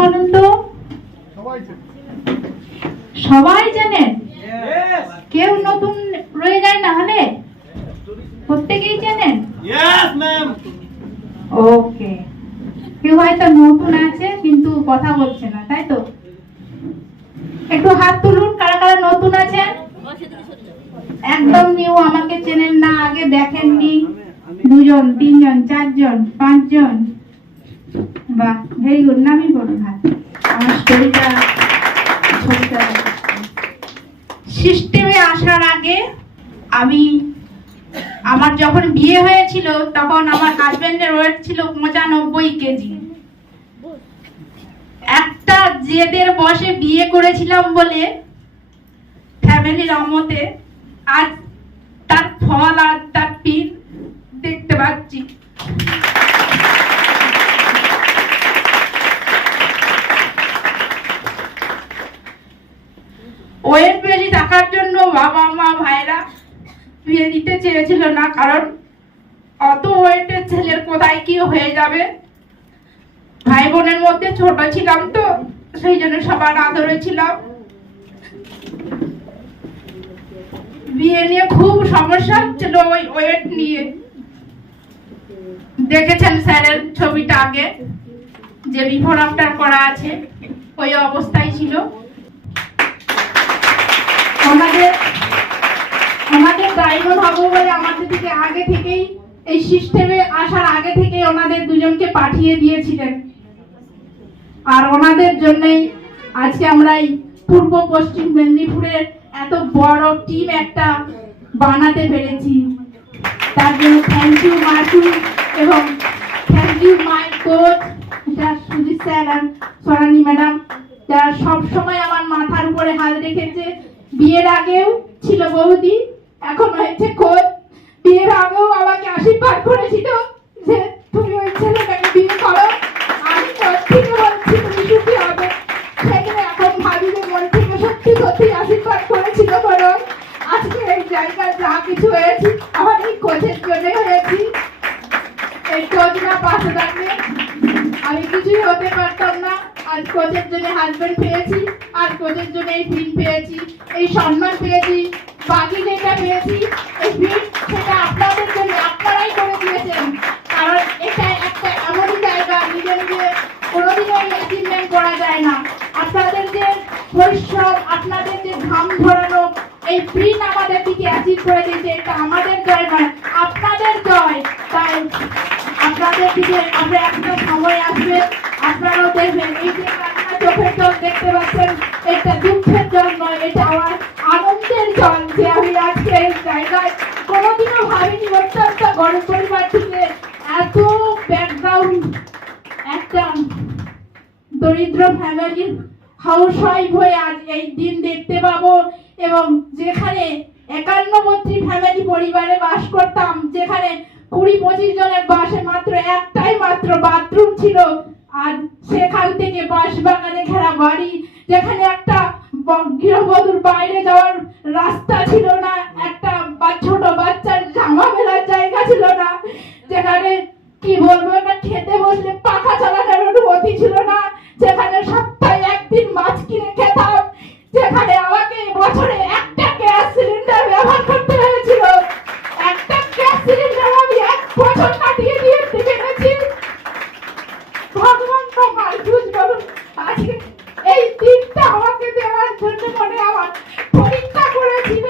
বলুন তো? সবাই জানেন? কেউ নতুন রয়ে যায় না হলে? প্রত্যেকেই জানেন? ওকে। কেউ হয়তো নতুন আছে কিন্তু কথা বলছে না, তাই তো? একটু হাত তুলুন কারা কারা নতুন আছেন। একদম নিউ, আমাকে চেনেন না, আগে দেখেননি। 2 জন, 3 জন, 4 জন, 5 জন। বাহ, ভেরি গুড। নামিয়ে পড়ুন হাত। আমার স্টোরিটা সিস্টেমে আসার আগে আমার যখন বিয়ে হয়েছিল তখন আমার হাজবেন্ডের ওয়েট ছিল 95 কেজি। একটা জেদের বসে বিয়ে করেছিলাম বলে ফ্যামিলির রহমতে আজ তার ফল আর তার পিন দেখতে পাচ্ছি। ওয়েট বেশি থাকার জন্য বাবা মা ভাইরা বিয়ে দিতে চেয়েছিল না, কারণ অত ওয়েটের ছেলের কোথায় কি হয়ে যাবে। ভাই বোনের মধ্যে ছোট ছিলাম তো, সেই জন্য সবার আদরে ছিলাম। বিয়ে নিয়ে খুব সমস্যা হচ্ছিল ওই ওয়েট নিয়ে। দেখেছেন স্যারের ছবিটা আগে, যে বিফোর আফটার করা আছে, ওই অবস্থায় ছিল। ওনাদের ডায়মন্ড হবো বলে আমাদের দিকে আগে থেকেই, এই সিস্টেমে আসার আগে থেকে ওনাদের দুজনকে পাঠিয়ে দিয়েছিলেন। আর ওনাদের জন্যই আজকে আমরা এই পূর্ব পশ্চিম মেদিনীপুরের এত বড় টিম একটা বানাতে পেরেছি। তার জন্য থ্যাংক ইউ মাসু, এবং thank you my coach Sujit sir আর সোনালী ম্যাডাম, যারা সবসময় আমার মাথার উপরে হাত রেখেছে। বিয়ের আগেও ছিল বৌদি, এখন হয়েছে কোচ। বিয়ের আগেও আমাকে আশীর্বাদ করেছিল যে তুমি ওই ছেলেটাকে বিয়ে করো। আমি মন থেকে বলছি তুমি সুখী হবে। সেখানে এখন ভাবি যে মন থেকে সত্যি সত্যি আশীর্বাদ করেছিল বলো। আজকে এই জায়গায় যা কিছু হয়েছি আমার এই কোচের জন্য হয়েছি। এই কোচ না পাশে থাকলে আমি কিছুই হতে পারতাম না। আজ কোচের জন্য হাজবেন্ড পেয়েছি, আর কোচের জন্য এই ফিল্ম পেয়েছি, এই সম্মান পেয়েছি। বাকি যেটা পেয়েছি এই ফিল্ম, সেটা আপনাদের জন্য, আপনারাই করে দিয়েছেন। কারণ এটা একটা এমনই জায়গা, নিজে নিজে কোনোদিনও এই অ্যাচিভমেন্ট করা যায় না। আপনাদের যে পরিশ্রম, আপনাদের যে ঘাম ঝরানো, এই ফিল্ম আমাদের দিকে অ্যাচিভ করে দিয়েছে। এটা আমাদের জয় নয়, আপনাদের জয়। তাই আপনাদের দিকে আমরা একটা সময় আসবে, আপনারাও দেখবেন। এই যে আপনারা চোখের জল দেখতে পাচ্ছেন, এটা দুঃখের জল নয়, এটা আমার আনন্দের জল। যে আমি আজকে এই জায়গায় কোনোদিনও ভাবিনি, অত্যন্ত গরিব পরিবার থেকে এত ব্যাকগ্রাউন্ড, একটা দরিদ্র ফ্যামিলির হাউসওয়াইফ হয়ে আজ এই দিন দেখতে পাবো। এবং যেখানে 51 ফ্যামিলি পরিবারে বাস করতাম, যেখানে 20-25 জনের বাসে মাত্র একটাই মাত্র বাথরুম ছিল, আজ সেখান থেকে বাঁশবাগানে ঘেরা বাড়ি, যেখানে একটা গৃহবধূর বাইরে যাওয়ার রাস্তা ছিল না, একটা ছোট বাচ্চার জামা মেলার জায়গা ছিল না, যেখানে কি বলবো না, খেতে বসলে পাখা চালানোর অনুমতি ছিল না, যেখানে সপ্তাহে একদিন মাছ কিনে খেতাম, যেখানে আমাকে বছরে একটা গ্যাস সিলিন্ডার ব্যবহার করতে হয়েছিল। একটা গ্যাস সিলিন্ডার আমি 1 বছর কাটিয়ে দিয়ে পেরেছি। ভগবান তো মানুষ বলুন, আজকে এই দিনটা আমাকে দেওয়ার জন্য মনে আমার পরীক্ষা করেছিল।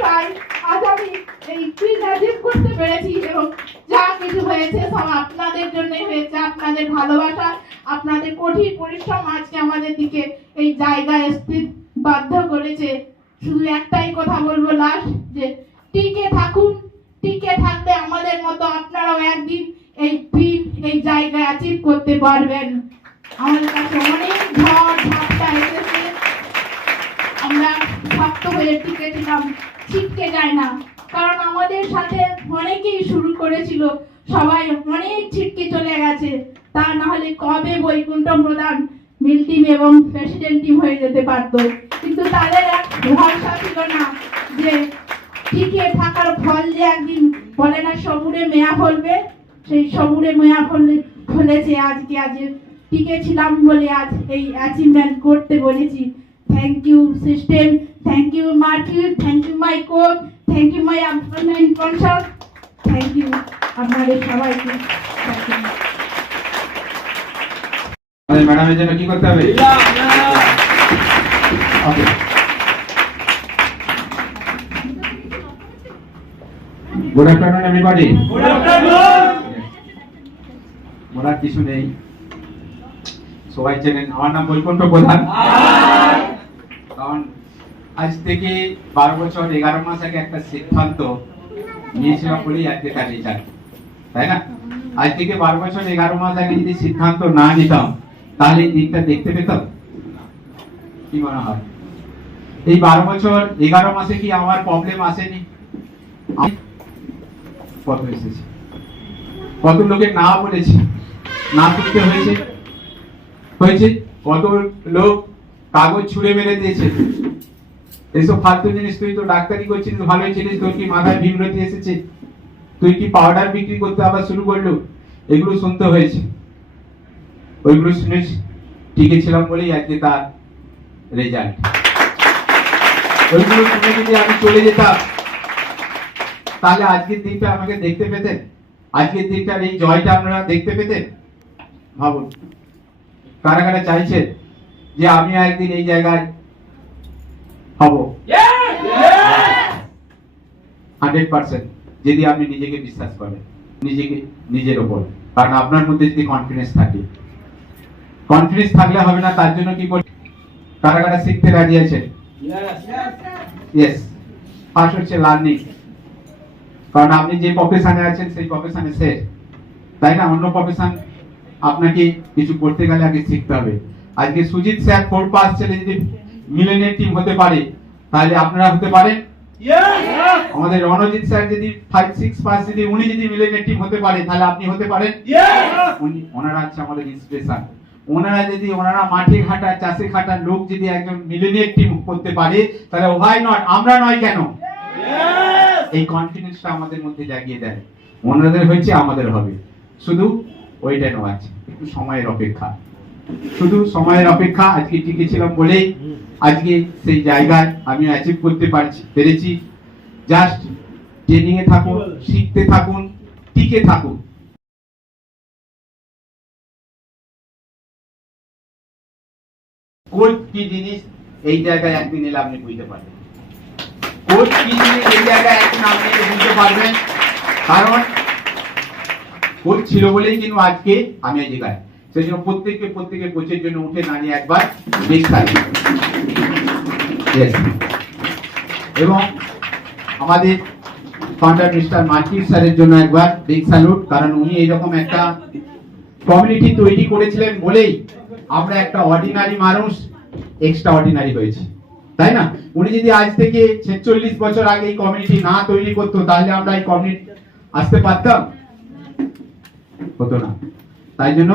তাই আজ আমি এই ক্রিয়েটিভ করতে পেরেছি, এবং যা কিছু হয়েছে সব আপনাদের জন্যই হয়েছে। আপনাদের ভালোবাসা, আপনাদের কঠিন পরিশ্রম আজকে আমাদের দিকে এই জায়গায় স্থির বাধ্য করেছে। শুধু একটাই কথা বলবো লাস্ট, যে টিকে থাকুন। টিকে থাকলে আমাদের মতো আপনারাও একদিন এই ফিল্ড, এই জায়গায় অ্যাচিভ করতে পারবেন। আমাদের কাছে অনেক ঝড় ঝাপটা এসেছে, আমরা শক্ত হয়ে টিকেছিলাম, ছিটকে যায় না। কারণ আমাদের সাথে অনেকেই শুরু করেছিল, সবাই অনেক ছিটকে চলে গেছে। তা না হলে কবে বৈকুণ্ঠ প্রধান মিল টিম এবং প্রেসিডেন্ট টিম হয়ে যেতে পারতো। কিন্তু তাদের এক ভরসা ছিল না যে টিকে থাকার ফল যে একদিন বলে না সবুরে মেয়া ফলবে, সেই সবুরে মেয়া ফলেছে আজকে। আজ টিকে ছিলাম বলে আজ এই অ্যাচিভমেন্ট করতে বলেছি। Thank you system, thank you মার্কিউ, thank you my coach, thank you my employment consult, thank you আপনাদের সবাইকে। ম্যাডামের জন্য কি করতে হবে? Okay. Good afternoon, everybody. Good afternoon. বলার কিছু নেই, সবাই চেনেন আমার নাম বৈকুণ্ঠ প্রধান। কারণ আজ থেকে 12 বছর 11 মাস আগে একটা সিদ্ধান্ত নিয়েছিলাম বলেই আজকে তার রেজাল্ট, তাই না? আজ থেকে 12 বছর 11 মাস আগে যদি সিদ্ধান্ত না নিতাম তাহলে এই দিকটা দেখতে পেতাম? কি মনে হয়? এই 12 বছর 11 মাসে কি আমার প্রবলেম আসেনি? কত এসেছে, কত লোকে না বলেছে, না করতে হয়েছে, কত লোক কাগজ ছুঁড়ে মেরে দিয়েছে, এসব ফালতু জিনিস, তুই তো ডাক্তারি করছিস, ভালোই ছিলিস, তোর কি মাথায় বিমরতি এসেছে, তুই কি পাউডার বিক্রি করতে আবার শুরু করলো, এগুলো শুনতে হয়েছে। ওইগুলো শুনে টিকে ছিলাম বলেই আজকে তার রেজাল্ট। ওইগুলো শুনে যদি আমি চলে যেতাম তাহলে আজকের দিনটা আমাকে দেখতে পেতেন, আজকের দিনটার এই জয়টা আপনারা দেখতে পেতেন? ভাবুন, কারা কারা চাইছেন যে আমি একদিন এই জায়গায় হব? 100% যদি আপনি নিজেকে বিশ্বাস করেন, নিজেকে নিজের উপর, কারণ আপনার মধ্যে যদি কনফিডেন্স থাকে, কনফিডেন্স থাকলে হবে না, তার জন্য কি করতে? কারা কারা শিখতে রাজি আছেন? ইয়েস। ফার্স্ট হচ্ছে লার্নিং, কারণ আপনি যে প্রফেশনে আছেন সেই প্রফেশনে শেষ, তাই না? অন্য প্রফেশন আপনাকে কিছু করতে গেলে আগে শিখতে হবে। আজকে সুজিত স্যার 4 পাস ছেলে যদি মিলেনিয়ার টিম হতে পারে তাহলে আপনারা হতে পারেন। আমাদের রণজিৎ স্যার যদি 5-6 পাস যদি উনি যদি মিলেনিয়ার টিম হতে পারে তাহলে আপনি হতে পারেন। ওনারা আছে আমাদের ইন্সপিরেশন। ওনারা মাঠে খাটা, চাষে খাটা লোক যদি একজন মিলেনিয়ার টিম করতে পারে তাহলে হোয়াই নট, আমরা নয় কেন? এই কনফিডেন্সটা আমাদের মধ্যে জাগিয়ে দেয়। ওনাদের হচ্ছে, আমাদের হবে, শুধু ওইটানো আছে, একটু সময়ের অপেক্ষা, শুধু সময়ের অপেক্ষা। আজকে টিকে ছিলাম বলেই আজকে সেই জায়গায় আমি অ্যাচিভ করতে পেরেছি। জাস্ট ট্রেনিং এ থাকুন, শিখতে থাকুন, টিকে থাকুন। কোচ কি জিনিস এই জায়গায় একদিন এলে আপনি বুঝতে পারবেন। কোচ কি জিনিস এই জায়গায় একদিন আপনি বুঝতে পারবেন, কারণ কোচ ছিল বলেই কিন্তু আজকে আমি এই জায়গায়। সেই জন্য প্রত্যেকে কোচের জন্য উঠে দাঁড়িয়ে একবার দেখতে। এবং আমাদের ফাউন্ডার মিস্টার মার্কিউ স্যারের জন্য একবার বিগ স্যালুট, কারণ উনি এইরকম একটা কমিউনিটি তৈরি করেছিলেন বলেই আমরা একটা অর্ডিনারি মানুষ এক্সট্রা অর্ডিনারি হয়েছি, তাই না? উনি যদি আজ থেকে 46 বছর আগে এই কমিউনিটি না তৈরি করতো তাহলে আমরা এই কমিউনিটি আসতে পারতাম? হতো না। তাই জন্য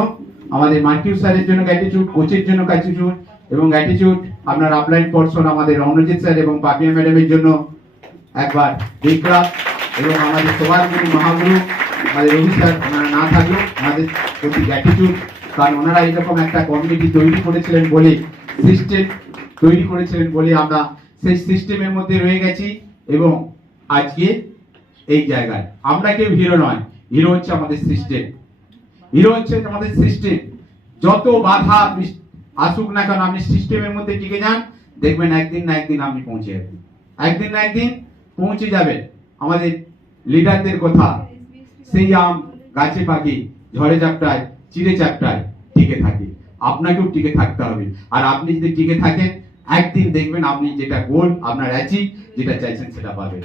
আমাদের মার্কিউ স্যারের জন্য গ্র্যাটিটিউড, কোচের জন্য গ্র্যাটিটিউড, এবং গ্র্যাটিটিউড আপনার আপলাইন পারসন আমাদের রণজিৎ স্যার এবং পাপিয়া ম্যাডামের জন্য একবার বিক্রা, এবং আমাদের সবার গুরু মহাগুরু আমাদের রবি স্যার, ওনারা না থাকলেও আমাদের প্রতি গ্র্যাটিটিউড, কারণ ওনারা এইরকম একটা কমিউনিটি তৈরি করেছিলেন বলে, সিস্টেম তৈরি করেছিলেন বলে আমরা সেই সিস্টেমের মধ্যে রয়ে গেছি এবং আজকে এই জায়গায়। আমরা কেউ হিরো নয়, হিরো হচ্ছে আমাদের সিস্টেম, হিরো হচ্ছে আমাদের সিস্টেম। যত বাধা আসুক না কেন, আপনি সিস্টেমের মধ্যে টিকে যান, দেখবেন একদিন না একদিন আপনি পৌঁছে যাবেন, একদিন না একদিন পৌঁছে যাবেন। আমাদের লিডারদের কথা, সেই আম গাছে পাখি, ঝড়ে ঝাপটায়, চিড়ে চাপটায় টিকে থাকে, আপনাকেও টিকে থাকতে হবে। আর আপনি যদি টিকে থাকেন, একদিন দেখবেন আপনি যেটা গোল আপনার অ্যাচিভ, যেটা চাইছেন সেটা পাবেন।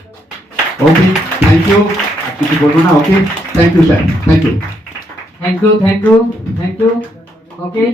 ওকে, থ্যাংক ইউ। আর কিছু বলবো না। Okay, thank you sir, thank you. Thank you. Okay.